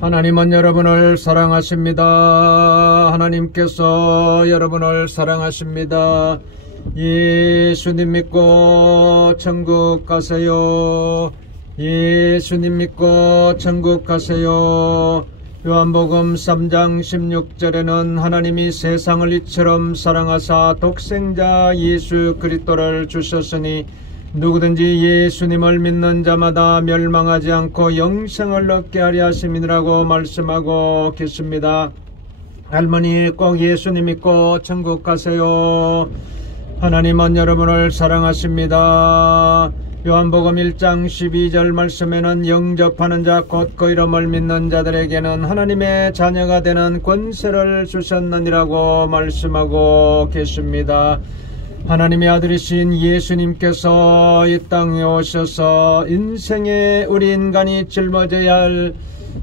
하나님은 여러분을 사랑하십니다. 하나님께서 여러분을 사랑하십니다. 예수님 믿고 천국 가세요. 예수님 믿고 천국 가세요. 요한복음 3장 16절에는 하나님이 세상을 이처럼 사랑하사 독생자 예수 그리스도를 주셨으니 누구든지 예수님을 믿는 자마다 멸망하지 않고 영생을 얻게 하려 하심이라고 말씀하고 계십니다. 할머니 꼭 예수님 믿고 천국 가세요. 하나님은 여러분을 사랑하십니다. 요한복음 1장 12절 말씀에는 영접하는 자 곧 그 이름을 믿는 자들에게는 하나님의 자녀가 되는 권세를 주셨느니라고 말씀하고 계십니다. 하나님의 아들이신 예수님께서 이 땅에 오셔서 인생에 우리 인간이 짊어져야 할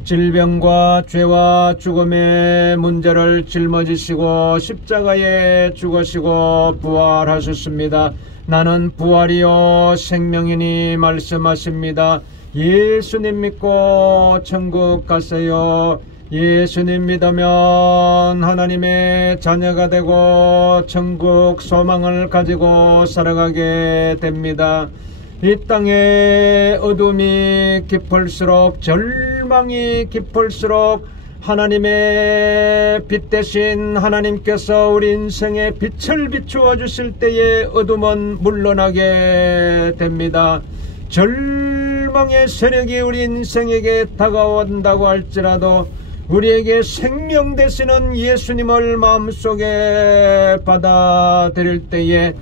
질병과 죄와 죽음의 문제를 짊어지시고 십자가에 죽으시고 부활하셨습니다. 나는 부활이요 생명이니 말씀하십니다. 예수님 믿고 천국 가세요. 예수님 믿으면 하나님의 자녀가 되고 천국 소망을 가지고 살아가게 됩니다. 이 땅의 어둠이 깊을수록, 절망이 깊을수록 하나님의 빛 대신 하나님께서 우리 인생에 빛을 비추어 주실 때에 어둠은 물러나게 됩니다. 절망의 세력이 우리 인생에게 다가온다고 할지라도 우리에게 생명 되시는 예수님을 마음속에 받아들일 때에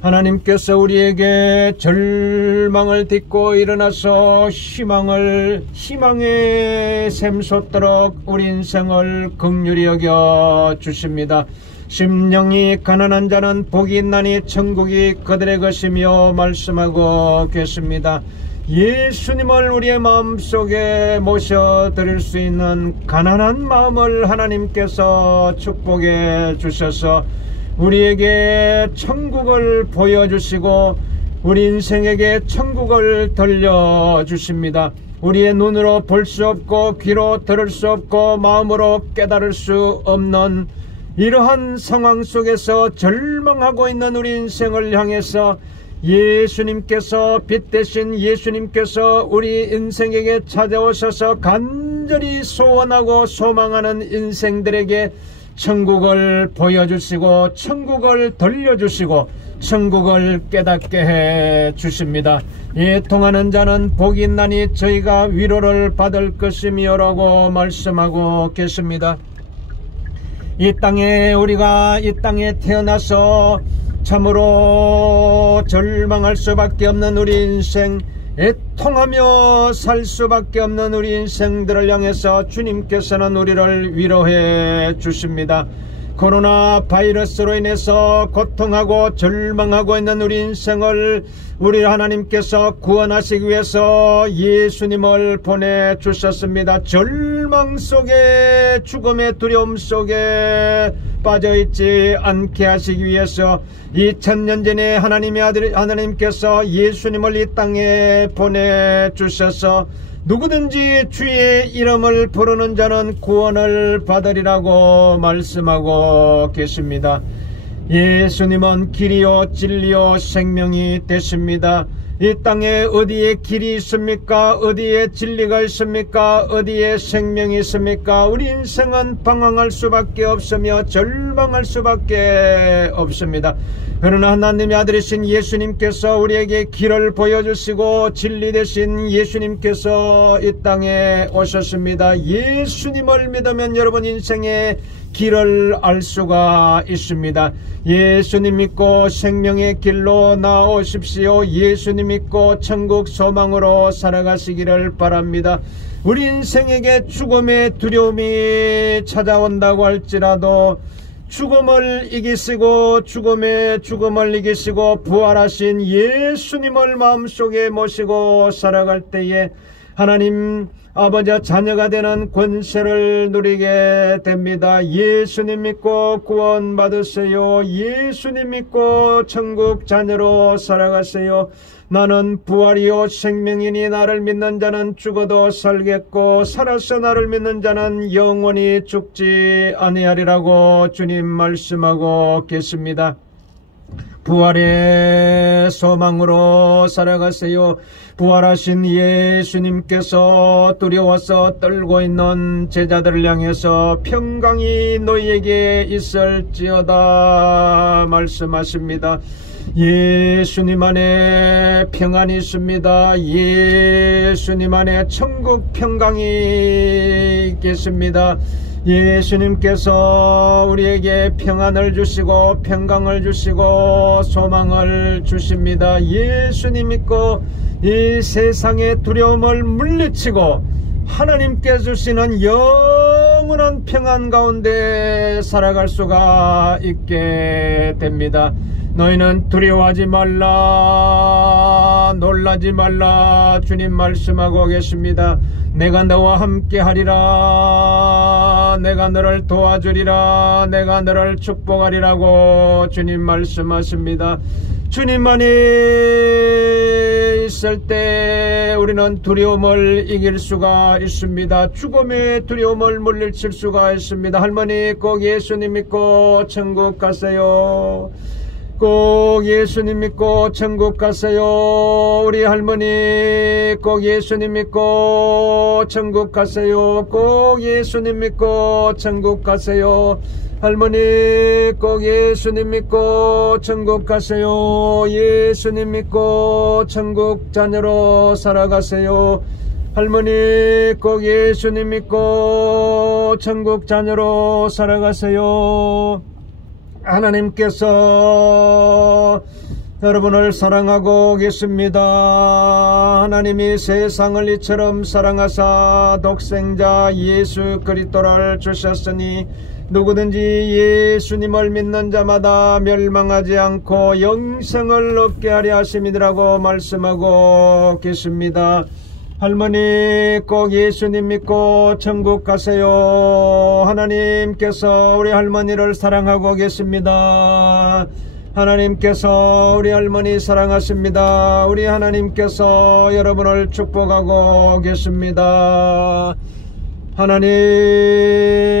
하나님께서 우리에게 절망을 딛고 일어나서 희망의 샘솟도록 우리 인생을 긍휼히 여겨 주십니다. 심령이 가난한 자는 복이 있나니 천국이 그들의 것이며 말씀하고 계십니다. 예수님을 우리의 마음속에 모셔드릴 수 있는 가난한 마음을 하나님께서 축복해 주셔서 우리에게 천국을 보여주시고 우리 인생에게 천국을 들려주십니다. 우리의 눈으로 볼 수 없고 귀로 들을 수 없고 마음으로 깨달을 수 없는 이러한 상황 속에서 절망하고 있는 우리 인생을 향해서 예수님께서 빛 대신 예수님께서 우리 인생에게 찾아오셔서 간절히 소원하고 소망하는 인생들에게 천국을 보여주시고 천국을 들려주시고 천국을 깨닫게 해 주십니다. 애통하는 자는 복이 있나니 저희가 위로를 받을 것이며라고 말씀하고 계십니다. 우리가 이 땅에 태어나서 참으로 절망할 수밖에 없는 우리 인생, 애통하며 살 수밖에 없는 우리 인생들을 향해서 주님께서는 우리를 위로해 주십니다. 코로나 바이러스로 인해서 고통하고 절망하고 있는 우리 인생을 우리 하나님께서 구원하시기 위해서 예수님을 보내주셨습니다. 절망 속에, 죽음의 두려움 속에 빠져있지 않게 하시기 위해서 2000년 전에 하나님께서 예수님을 이 땅에 보내주셔서 누구든지 주의 이름을 부르는 자는 구원을 받으리라고 말씀하고 계십니다. 예수님은 길이요 진리요 생명이 되십니다. 이 땅에 어디에 길이 있습니까? 어디에 진리가 있습니까? 어디에 생명이 있습니까? 우리 인생은 방황할 수밖에 없으며 절망할 수밖에 없습니다. 그러나 하나님의 아들이신 예수님께서 우리에게 길을 보여주시고 진리 되신 예수님께서 이 땅에 오셨습니다. 예수님을 믿으면 여러분 인생의 길을 알 수가 있습니다. 예수님 믿고 생명의 길로 나오십시오. 예수님 믿고 천국 소망으로 살아가시기를 바랍니다. 우리 인생에게 죽음의 두려움이 찾아온다고 할지라도 죽음을 이기시고 죽음을 이기시고 부활하신 예수님을 마음속에 모시고 살아갈 때에 하나님 아버지 자녀가 되는 권세를 누리게 됩니다. 예수님 믿고 구원 받으세요. 예수님 믿고 천국 자녀로 살아가세요. 나는 부활이요 생명이니 나를 믿는 자는 죽어도 살겠고 살아서 나를 믿는 자는 영원히 죽지 아니하리라고 주님 말씀하고 계십니다. 부활의 소망으로 살아가세요. 부활하신 예수님께서 두려워서 떨고 있는 제자들을 향해서 평강이 너희에게 있을지어다 말씀하십니다. 예수님 안에 평안이 있습니다. 예수님 안에 천국 평강이 있겠습니다. 예수님께서 우리에게 평안을 주시고 평강을 주시고 소망을 주십니다. 예수님 믿고 이 세상의 두려움을 물리치고 하나님께 주시는 영원한 평안 가운데 살아갈 수가 있게 됩니다. 너희는 두려워하지 말라, 놀라지 말라. 주님 말씀하고 계십니다. 내가 너와 함께 하리라. 내가 너를 도와주리라. 내가 너를 축복하리라고 주님 말씀하십니다. 주님만이 있을 때 우리는 두려움을 이길 수가 있습니다. 죽음의 두려움을 물리칠 수가 있습니다. 할머니 꼭 예수님 믿고 천국 가세요. 꼭 예수님 믿고 천국 가세요. 우리 할머니 꼭 예수님 믿고 천국 가세요. 꼭 예수님 믿고 천국 가세요. 할머니 꼭 예수님 믿고 천국 가세요. 예수님 믿고 천국 자녀로 살아가세요. 할머니 꼭 예수님 믿고 천국 자녀로 살아가세요. 하나님께서 여러분을 사랑하고 계십니다. 하나님이 세상을 이처럼 사랑하사 독생자 예수 그리스도를 주셨으니 누구든지 예수님을 믿는 자마다 멸망하지 않고 영생을 얻게 하려 하심이라고 말씀하고 계십니다. 할머니 꼭 예수님 믿고 천국 가세요. 하나님께서 우리 할머니를 사랑하고 계십니다. 하나님께서 우리 할머니 사랑하십니다. 우리 하나님께서 여러분을 축복하고 계십니다. 하나님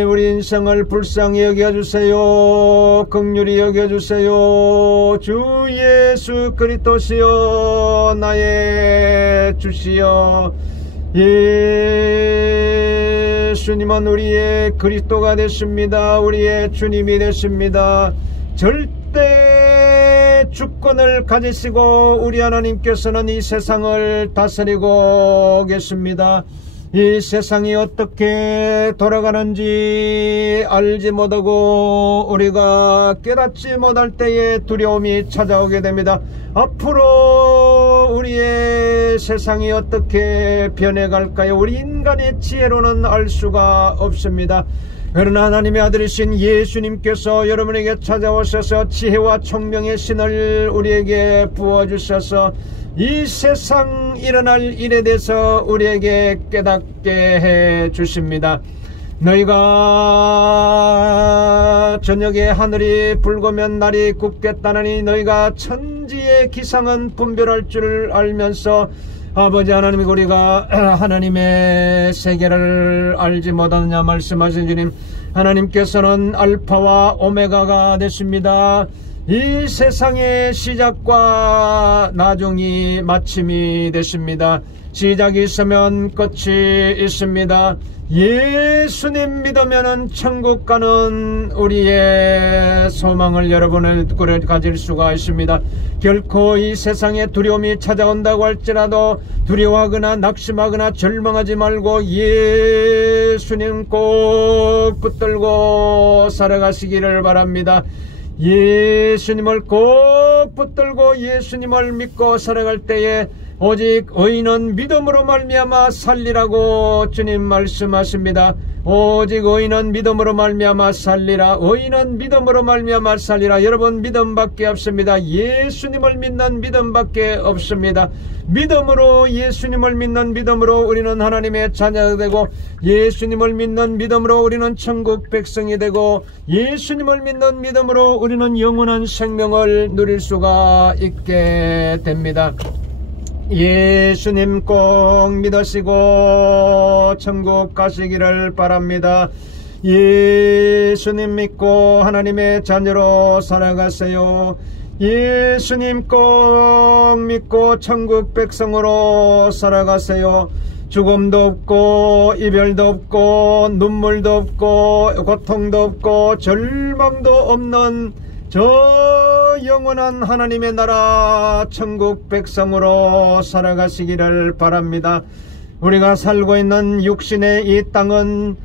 우리 인생을 불쌍히 여겨주세요. 긍휼히 여겨주세요. 주 예수 그리스도시여 나의 주시여. 예수님은 우리의 그리스도가 되십니다. 우리의 주님이 되십니다. 절대 주권을 가지시고 우리 하나님께서는 이 세상을 다스리고 계십니다. 이 세상이 어떻게 돌아가는지 알지 못하고 우리가 깨닫지 못할 때에 두려움이 찾아오게 됩니다. 앞으로 우리의 세상이 어떻게 변해갈까요? 우리 인간의 지혜로는 알 수가 없습니다. 그러나 하나님의 아들이신 예수님께서 여러분에게 찾아오셔서 지혜와 총명의 신을 우리에게 부어주셔서 이 세상 일어날 일에 대해서 우리에게 깨닫게 해 주십니다. 너희가 저녁에 하늘이 붉으면 날이 굳겠다느니 너희가 천지의 기상은 분별할 줄 알면서 아버지 하나님 우리가 하나님의 세계를 알지 못하느냐 말씀하신 주님, 하나님께서는 알파와 오메가가 되십니다. 이 세상의 시작과 나중이 마침이 되십니다. 시작이 있으면 끝이 있습니다. 예수님 믿으면은 천국 가는 우리의 소망을 여러분은 가질 수가 있습니다. 결코 이 세상에 두려움이 찾아온다고 할지라도 두려워하거나 낙심하거나 절망하지 말고 예수님 꼭 붙들고 살아가시기를 바랍니다. 예수님을 꼭 붙들고 예수님을 믿고 살아갈 때에 오직 의인은 믿음으로 말미암아 살리라고 주님 말씀하십니다. 오직 의인은 믿음으로 말미암아 살리라. 의인은 믿음으로 말미암아 살리라. 여러분, 믿음밖에 없습니다. 예수님을 믿는 믿음밖에 없습니다. 믿음으로, 예수님을 믿는 믿음으로 우리는 하나님의 자녀가 되고, 예수님을 믿는 믿음으로 우리는 천국 백성이 되고, 예수님을 믿는 믿음으로 우리는 영원한 생명을 누릴 수가 있게 됩니다. 예수님 꼭 믿으시고 천국 가시기를 바랍니다. 예수님 믿고 하나님의 자녀로 살아가세요. 예수님 꼭 믿고 천국 백성으로 살아가세요. 죽음도 없고 이별도 없고 눈물도 없고 고통도 없고 절망도 없는 저 영원한 하나님의 나라 천국 백성으로 살아가시기를 바랍니다. 우리가 살고 있는 육신의 이 땅은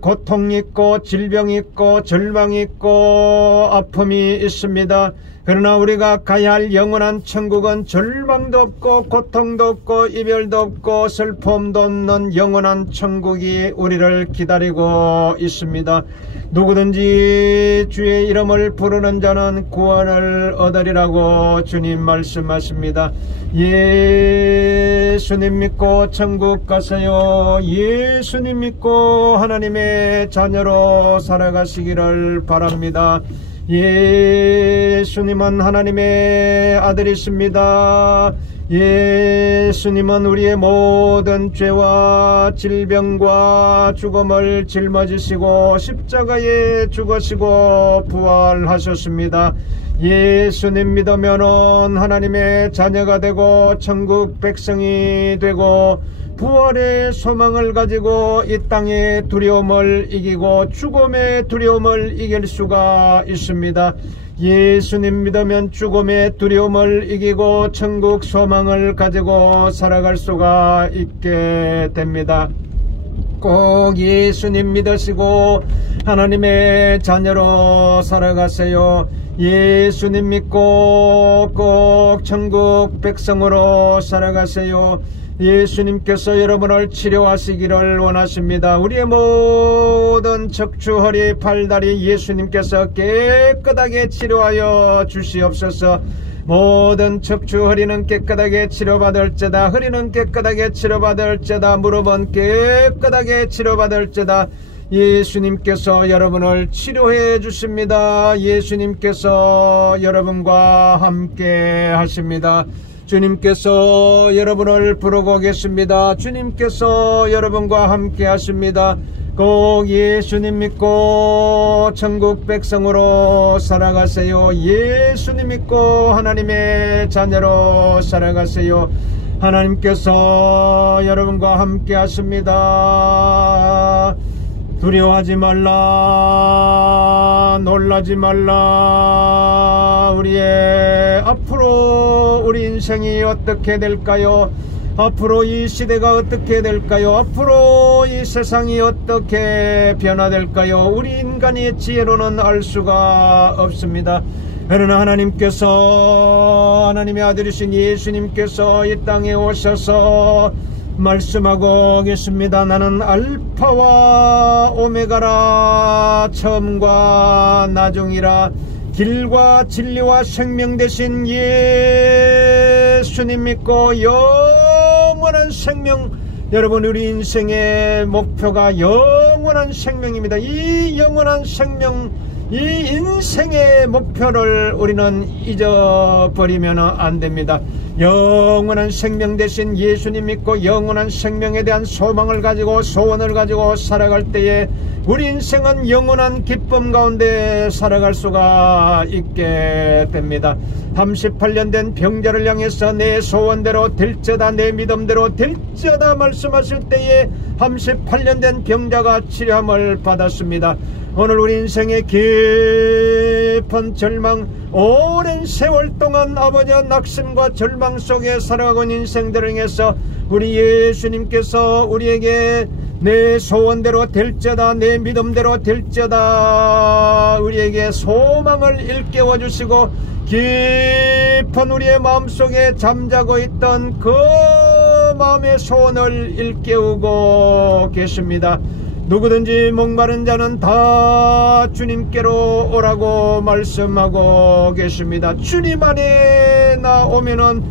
고통이 있고 질병이 있고 절망이 있고 아픔이 있습니다. 그러나 우리가 가야 할 영원한 천국은 절망도 없고 고통도 없고 이별도 없고 슬픔도 없는 영원한 천국이 우리를 기다리고 있습니다. 누구든지 주의 이름을 부르는 자는 구원을 얻으리라고 주님 말씀하십니다. 예수님 믿고 천국 가세요. 예수님 믿고 하나님의 자녀로 살아가시기를 바랍니다. 예수님은 하나님의 아들이십니다. 예수님은 우리의 모든 죄와 질병과 죽음을 짊어지시고 십자가에 죽으시고 부활하셨습니다. 예수님 믿으면 하나님의 자녀가 되고 천국 백성이 되고 부활의 소망을 가지고 이 땅의 두려움을 이기고 죽음의 두려움을 이길 수가 있습니다. 예수님 믿으면 죽음의 두려움을 이기고 천국 소망을 가지고 살아갈 수가 있게 됩니다. 꼭 예수님 믿으시고 하나님의 자녀로 살아가세요. 예수님 믿고 꼭 천국 백성으로 살아가세요. 예수님께서 여러분을 치료하시기를 원하십니다. 우리의 모든 척추, 허리, 팔다리 예수님께서 깨끗하게 치료하여 주시옵소서. 모든 척추, 허리는 깨끗하게 치료받을지다. 허리는 깨끗하게 치료받을지다. 무릎은 깨끗하게 치료받을지다. 예수님께서 여러분을 치료해 주십니다. 예수님께서 여러분과 함께 하십니다. 주님께서 여러분을 부르고 계십니다. 주님께서 여러분과 함께 하십니다. 꼭 예수님 믿고 천국 백성으로 살아가세요. 예수님 믿고 하나님의 자녀로 살아가세요. 하나님께서 여러분과 함께 하십니다. 두려워하지 말라, 놀라지 말라. 우리의 앞으로 우리 인생이 어떻게 될까요? 앞으로 이 시대가 어떻게 될까요? 앞으로 이 세상이 어떻게 변화될까요? 우리 인간의 지혜로는 알 수가 없습니다. 그러나 하나님께서, 하나님의 아들이신 예수님께서 이 땅에 오셔서 말씀하고 계십니다. 나는 알파와 오메가라, 처음과 나중이라. 길과 진리와 생명 되신 예수님 믿고 영원한 생명, 여러분 우리 인생의 목표가 영원한 생명입니다. 이 영원한 생명, 이 인생의 목표를 우리는 잊어버리면 안 됩니다. 영원한 생명 되신 예수님 믿고 영원한 생명에 대한 소망을 가지고 소원을 가지고 살아갈 때에 우리 인생은 영원한 기쁨 가운데 살아갈 수가 있게 됩니다. 38년 된 병자를 향해서 내 소원대로 될지어다, 내 믿음대로 될지어다 말씀하실 때에 38년 된 병자가 치료함을 받았습니다. 오늘 우리 인생의 깊은 절망, 오랜 세월 동안 아버지의 낙심과 절망 속에 살아가고 있는 인생들을 향해서 우리 예수님께서 우리에게 내 소원대로 될지어다, 내 믿음대로 될지어다, 우리에게 소망을 일깨워 주시고 깊은 우리의 마음속에 잠자고 있던 그 마음의 소원을 일깨우고 계십니다. 누구든지 목마른 자는 다 주님께로 오라고 말씀하고 계십니다. 주님 안에 나오면은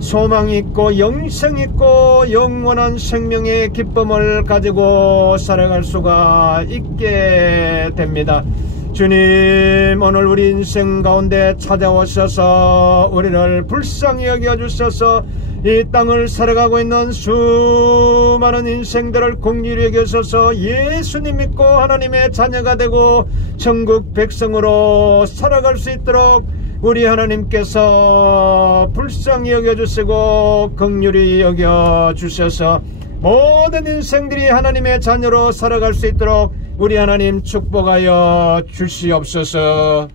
소망이 있고 영생이 있고 영원한 생명의 기쁨을 가지고 살아갈 수가 있게 됩니다. 주님, 오늘 우리 인생 가운데 찾아오셔서 우리를 불쌍히 여겨주셔서 이 땅을 살아가고 있는 수많은 인생들을 긍휼히 여겨주셔서 예수님 믿고 하나님의 자녀가 되고 천국 백성으로 살아갈 수 있도록 우리 하나님께서 불쌍히 여겨주시고 긍휼히 여겨주셔서 모든 인생들이 하나님의 자녀로 살아갈 수 있도록 우리 하나님 축복하여 주시옵소서.